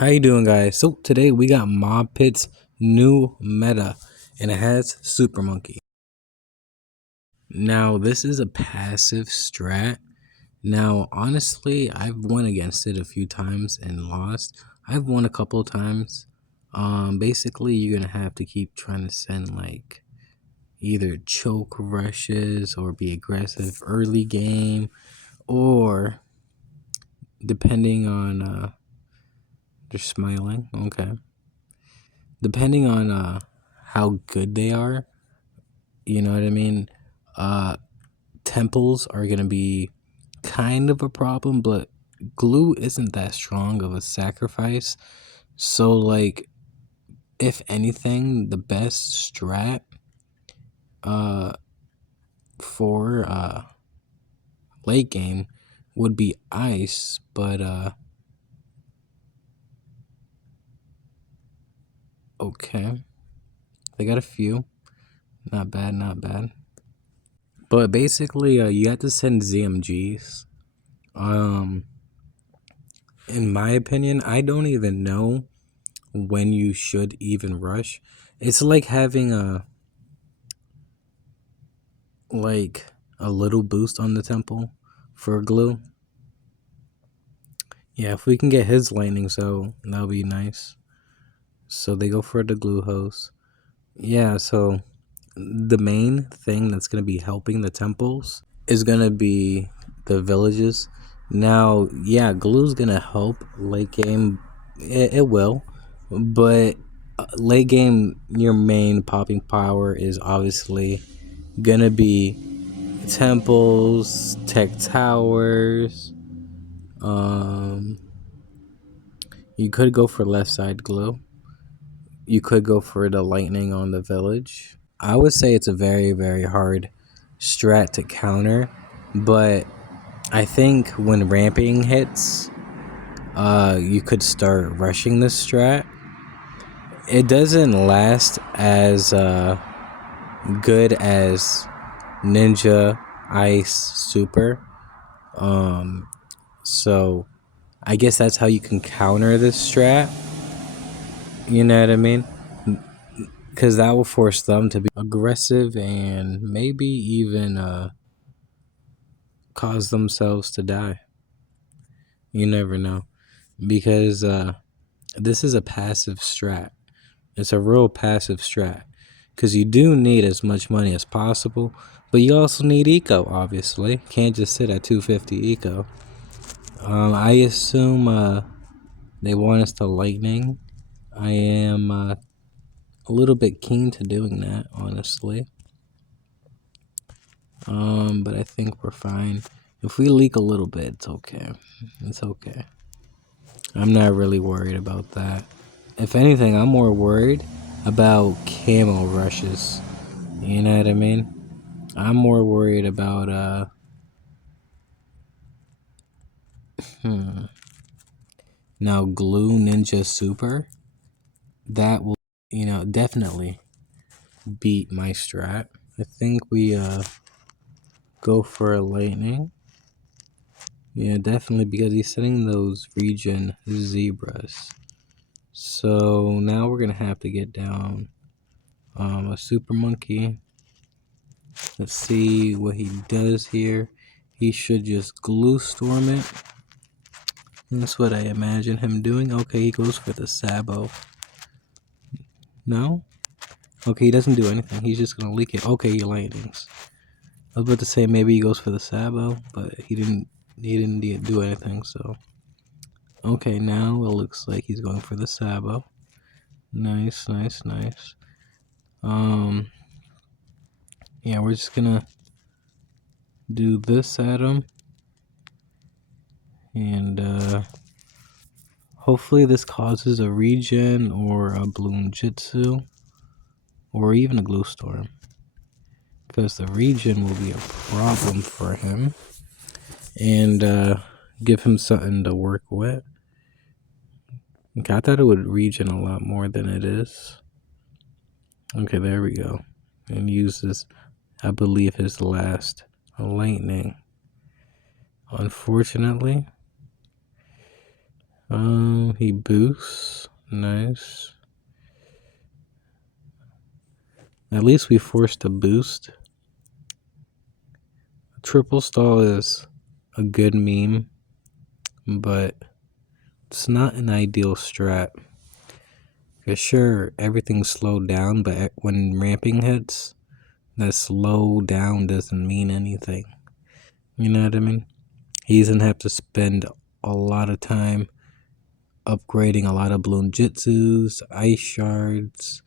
How you doing, guys? So today we got Mob Pit's new meta, and it has Super Monkey. Now this is a passive strat. Now honestly, I've won against it a few times and lost. I've won a couple of times. Basically you're gonna have to keep trying to send like either choke rushes or be aggressive early game, or depending on they're smiling. Okay. Depending on how good they are, you know what I mean? Uh Temples are gonna be kind of a problem, but glue isn't that strong of a sacrifice. So like if anything, the best strat uh for late game would be ice, but okay. They got a few. Not bad, not bad. But basically you have to send ZMGs. Um in my opinion, I don't even know when you should even rush. It's like having like a little boost on the temple for glue. Yeah, if we can get his lightning, so that'll be nice. So they go for the glue hose. Yeah, so the main thing that's gonna be helping the temples is gonna be the villages. Now, yeah, glue's gonna help late game. It will, but late game, your main popping power is obviously gonna be temples, tech towers. Um, you could go for left side glue. You could go for the lightning on the village. I would say it's a very, very hard strat to counter, but I think when ramping hits, you could start rushing this strat. It doesn't last as good as Ninja, Ice, Super. So I guess that's how you can counter this strat. You know what I mean? Because that will force them to be aggressive and maybe even cause themselves to die. You never know. Because this is a passive strat. It's a real passive strat. Because you do need as much money as possible, but you also need eco, obviously. Can't just sit at 250 eco. I assume they want us to lightning. I am a little bit keen to doing that, honestly. But I think we're fine. If we leak a little bit, it's okay. It's okay. I'm not really worried about that. If anything, I'm more worried about camo rushes. You know what I mean? I'm more worried about now glue ninja super. That will, definitely beat my strat. I think we go for a lightning. Yeah, definitely, because he's setting those regen zebras. So now we're gonna have to get down a super monkey. Let's see what he does here. He should just glue storm it. That's what I imagine him doing. Okay, he goes for the sabo. No? Okay, he doesn't do anything. He's just gonna leak it. Okay, he lightnings. I was about to say maybe he goes for the sabo, but he didn't do anything, so. Okay, now it looks like he's going for the sabo. Nice, nice, nice. Yeah, we're just gonna do this at him. And hopefully this causes a regen or a bloom jitsu or even a glue storm, because the regen will be a problem for him, and give him something to work with. Okay, I thought it would regen a lot more than it is. Okay, there we go. And use this, I believe, his last lightning. Unfortunately, He boosts. Nice. At least we forced a boost. Triple stall is a good meme, but it's not an ideal strat. For sure, everything's slowed down, but when ramping hits, that slow down doesn't mean anything. You know what I mean? He doesn't have to spend a lot of time upgrading a lot of balloon jitsus, ice shards.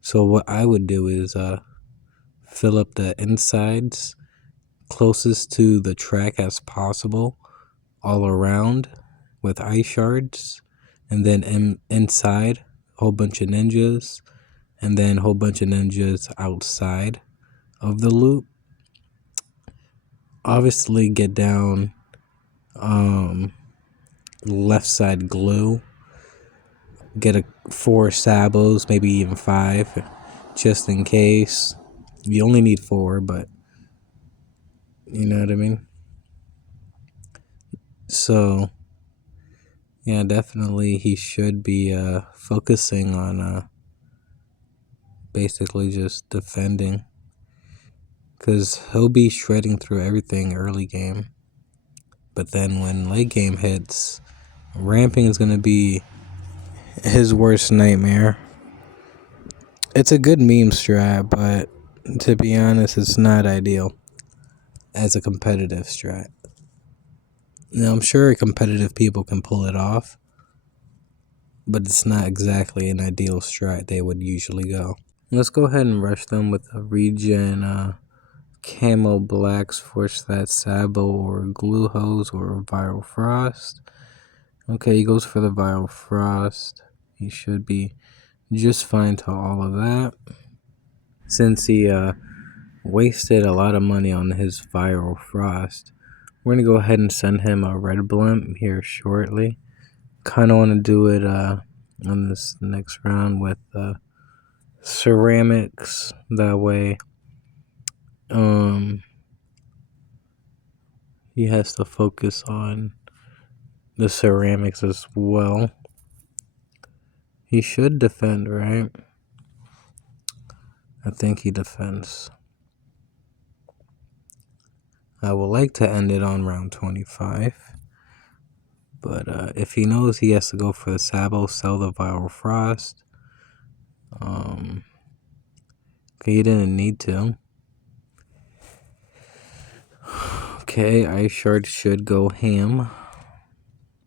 So what I would do is fill up the insides closest to the track as possible all around with ice shards, and then inside a whole bunch of ninjas, and then a whole bunch of ninjas outside of the loop. Obviously get down left side glue, get 4 sabos, maybe even 5, just in case. You only need 4, but you know what I mean. So yeah, definitely he should be focusing on basically just defending, because he'll be shredding through everything early game, but then when late game hits, ramping is going to be his worst nightmare. It's a good meme strat, but to be honest, it's not ideal as a competitive strat. Now, I'm sure competitive people can pull it off, but it's not exactly an ideal strat they would usually go. Let's go ahead and rush them with a regen camo blacks, force that sabo or glue hose or viral frost. Okay, he goes for the viral frost. He should be just fine to all of that. Since he wasted a lot of money on his viral frost, we're going to go ahead and send him a red blimp here shortly. Kind of want to do it on this next round with ceramics. That way he has to focus on the ceramics as well. He should defend, right? I think he defends. I would like to end it on round 25. But if he knows he has to go for the sabo, sell the viral frost. He didn't need to. Okay, ice shard should go ham.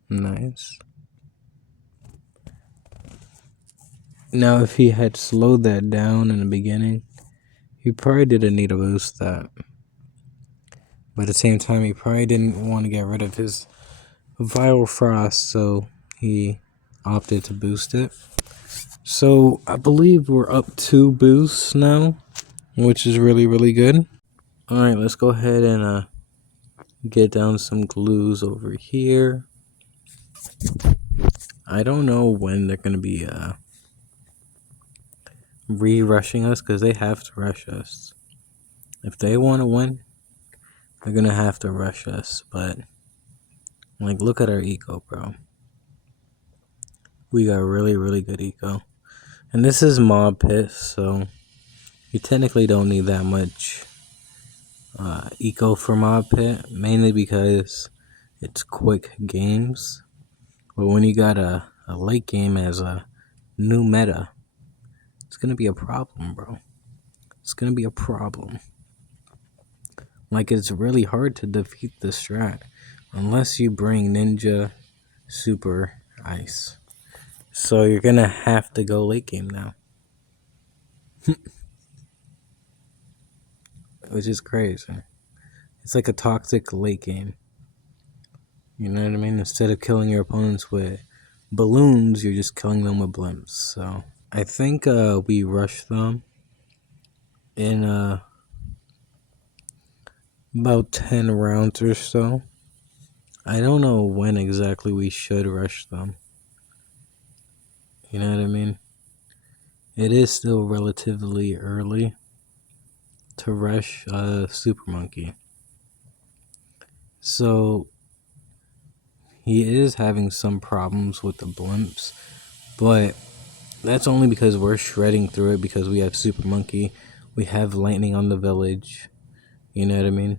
Nice. Now, if he had slowed that down in the beginning, he probably didn't need to boost that. But at the same time, he probably didn't want to get rid of his viral frost, so he opted to boost it. So I believe we're up 2 boosts now, which is really, really good. Alright, let's go ahead and get down some glues over here. I don't know when they're going to be re-rushing us, because they have to rush us. If they want to win, they're going to have to rush us. But, like, look at our eco, bro. We got really, really good eco. And this is Mob Pit, so you technically don't need that much eco for Mob Pit, mainly because it's quick games. But when you got a late game as a new meta, it's going to be a problem, bro. It's going to be a problem. Like, it's really hard to defeat the strat unless you bring Ninja Super Ice. So you're going to have to go late game now. Which is crazy. It's like a toxic late game. You know what I mean? Instead of killing your opponents with balloons, you're just killing them with blimps. So I think we rush them in about 10 rounds or so. I don't know when exactly we should rush them. You know what I mean? It is still relatively early to rush Super Monkey. So he is having some problems with the blimps, but that's only because we're shredding through it because we have Super Monkey, we have lightning on the village, you know what I mean?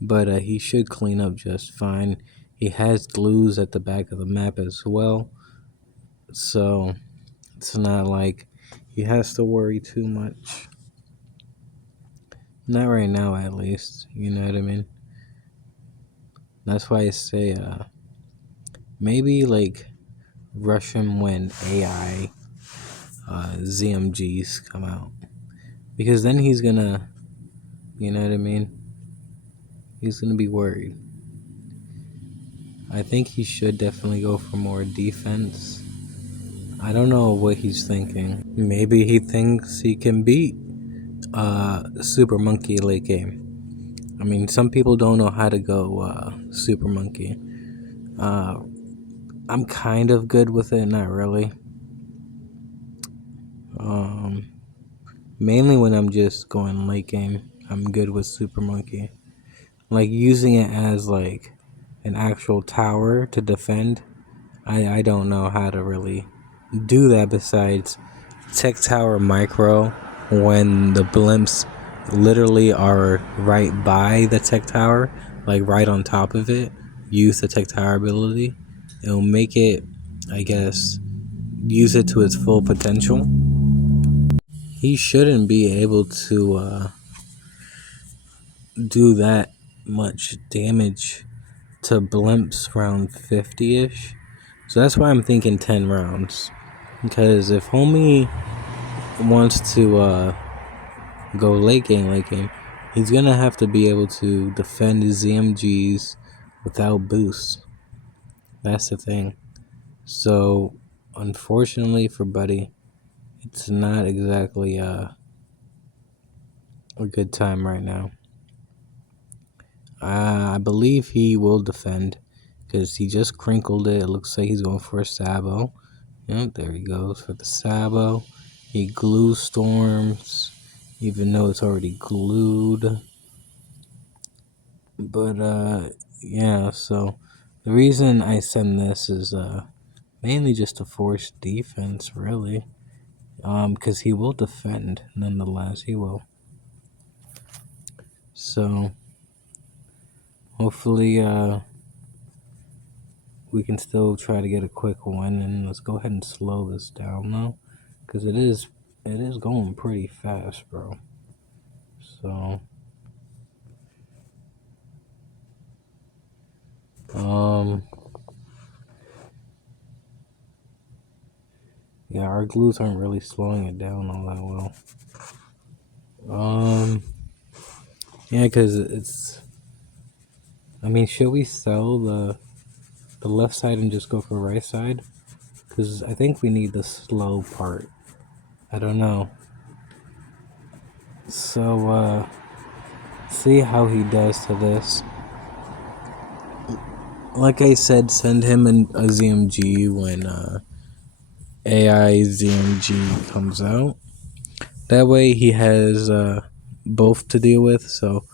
But he should clean up just fine. He has glues at the back of the map as well, so it's not like he has to worry too much. Not right now, at least, you know what I mean? That's why I say maybe like rush him when AI ZMGs come out, because then he's gonna, you know what I mean? He's gonna be worried. I think he should definitely go for more defense. I don't know what he's thinking. Maybe he thinks he can beat Super Monkey late game. I mean, some people don't know how to go Super Monkey. I'm kind of good with it, not really. Mainly when I'm just going late game, I'm good with Super Monkey. Like using it as like an actual tower to defend, I don't know how to really do that besides Tech Tower Micro when the blimps literally are right by the Tech Tower, like right on top of it. Use the Tech Tower ability. It'll make it, I guess, use it to its full potential. He shouldn't be able to do that much damage to blimps round 50-ish. So that's why I'm thinking 10 rounds. Because if homie wants to go late game, he's gonna have to be able to defend his ZMGs without boosts. That's the thing. So unfortunately for Buddy, it's not exactly a good time right now. I believe he will defend because he just crinkled it. It looks like he's going for a Sabo. Yep, there he goes for the Sabo. He glue storms, even though it's already glued. But yeah, so the reason I send this is mainly just to force defense, really. Because he will defend nonetheless. He will. So hopefully we can still try to get a quick win, and let's go ahead and slow this down though, because it is going pretty fast, bro. So yeah, our glues aren't really slowing it down all that well. Yeah, because it's, I mean, should we sell the left side and just go for right side? Because I think we need the slow part. I don't know. So see how he does to this. Like I said, send him a ZMG when AI ZMG comes out. That way he has both to deal with. So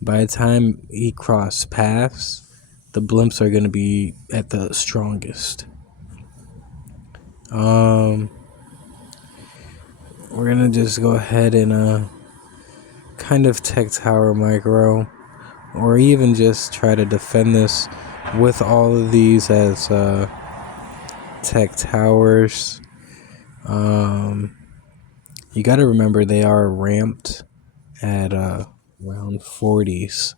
by the time he cross paths, the blimps are going to be at the strongest. We're going to just go ahead and kind of Tech Tower Micro, or even just try to defend this with all of these as Tech Towers. You got to remember they are ramped at round 40s,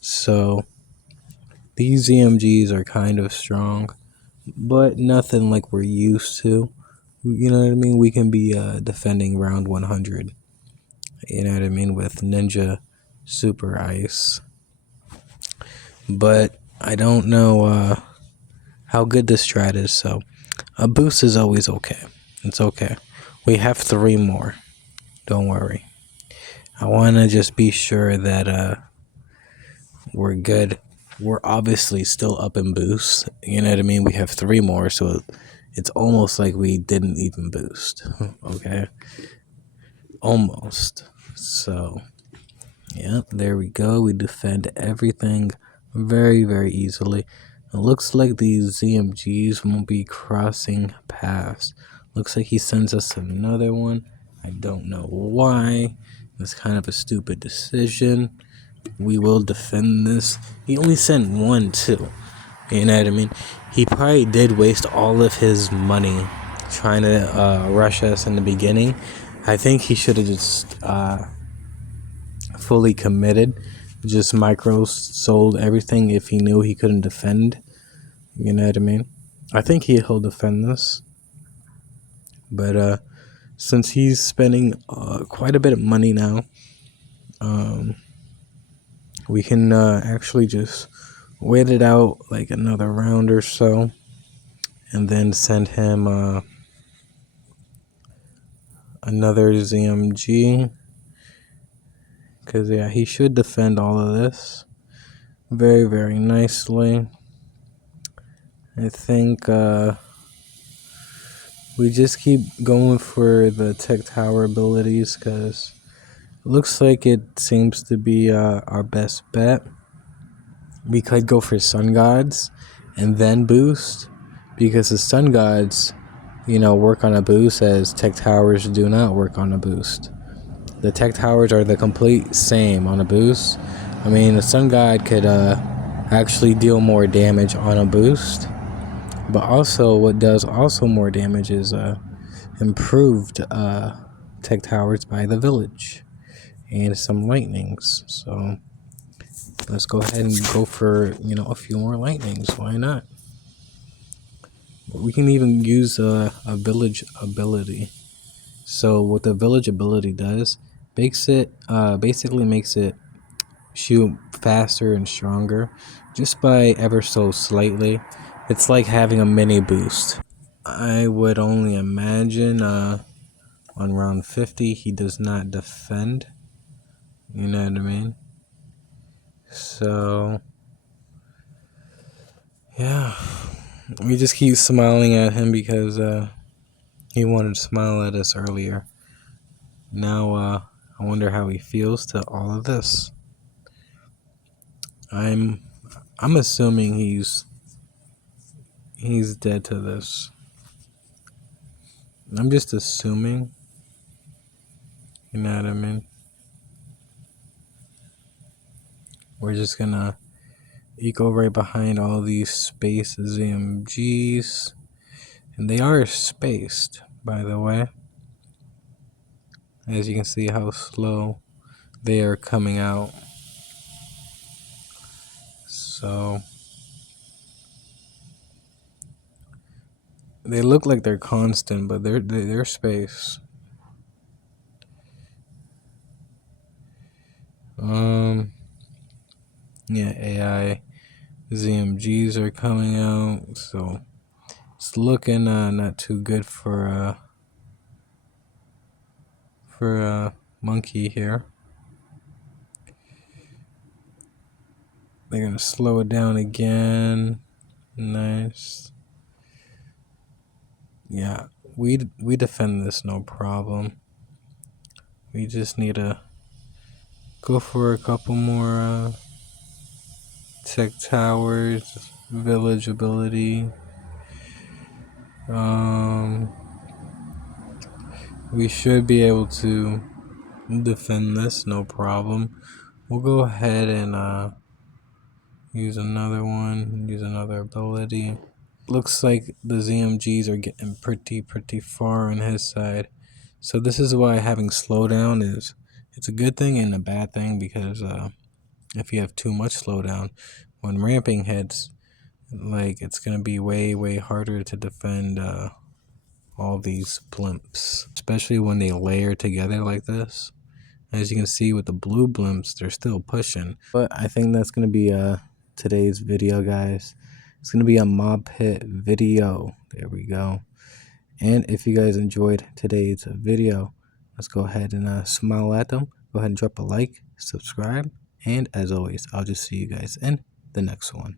so these ZMGs are kind of strong, but nothing like we're used to. You know what I mean? We can be defending round 100. You know what I mean? With Ninja Super Ice. But I don't know how good this strat is, so a boost is always okay. It's okay. We have 3 more. Don't worry. I want to just be sure that we're good. We're obviously still up in boosts. You know what I mean? We have 3 more, so it's almost like we didn't even boost. Okay? Almost. So, yep, there we go. We defend everything very, very easily. It looks like these ZMGs won't be crossing paths. Looks like he sends us another one. I don't know why. It's kind of a stupid decision. We will defend this. He only sent one, too. You know what I mean? He probably did waste all of his money trying to rush us in the beginning. I think he should have just fully committed, just micro sold everything if he knew he couldn't defend. You know what I mean? I think he'll defend this, but since he's spending quite a bit of money now, we can actually just wait it out like another round or so, and then send him another ZMG, because yeah, he should defend all of this very, very nicely. I think we just keep going for the tech tower abilities, because it looks like it seems to be our best bet. We could go for sun gods and then boost, because the sun gods, work on a boost as tech towers do not work on a boost. The tech towers are the complete same on a boost. I mean, the sun god could actually deal more damage on a boost, but also what does also more damage is improved tech towers by the village and some lightnings. So let's go ahead and go for a few more lightnings. Why not? We can even use a village ability. So what the village ability does, basically makes it shoot faster and stronger, just by ever so slightly. It's like having a mini boost. I would only imagine on round 50 he does not defend. You know what I mean? So yeah, we just keep smiling at him because he wanted to smile at us earlier. Now I wonder how he feels to all of this. I'm assuming he's dead to this. I'm just assuming. You know what I mean? We're just gonna eco right behind all these space ZMGs. And they are spaced, by the way. As you can see how slow they are coming out. So they look like they're constant, but they're spaced. Yeah, AI ZMGs are coming out, so it's looking not too good for Monkey here. They're gonna slow it down again. Nice. Yeah, we defend this no problem. We just need to go for a couple more tech towers, village ability. We should be able to defend this no problem. We'll go ahead and use another one, use another ability. Looks like the ZMGs are getting pretty far on his side. So this is why having slowdown it's a good thing and a bad thing, because if you have too much slowdown, when ramping hits, like, it's gonna be way harder to defend all these blimps, especially when they layer together like this. As you can see with the blue blimps, they're still pushing. But I think that's gonna be today's video, guys. It's gonna be a mob pit video. There we go. And if you guys enjoyed today's video, let's go ahead and smile at them. Go ahead and drop a like, subscribe, and as always, I'll just see you guys in the next one.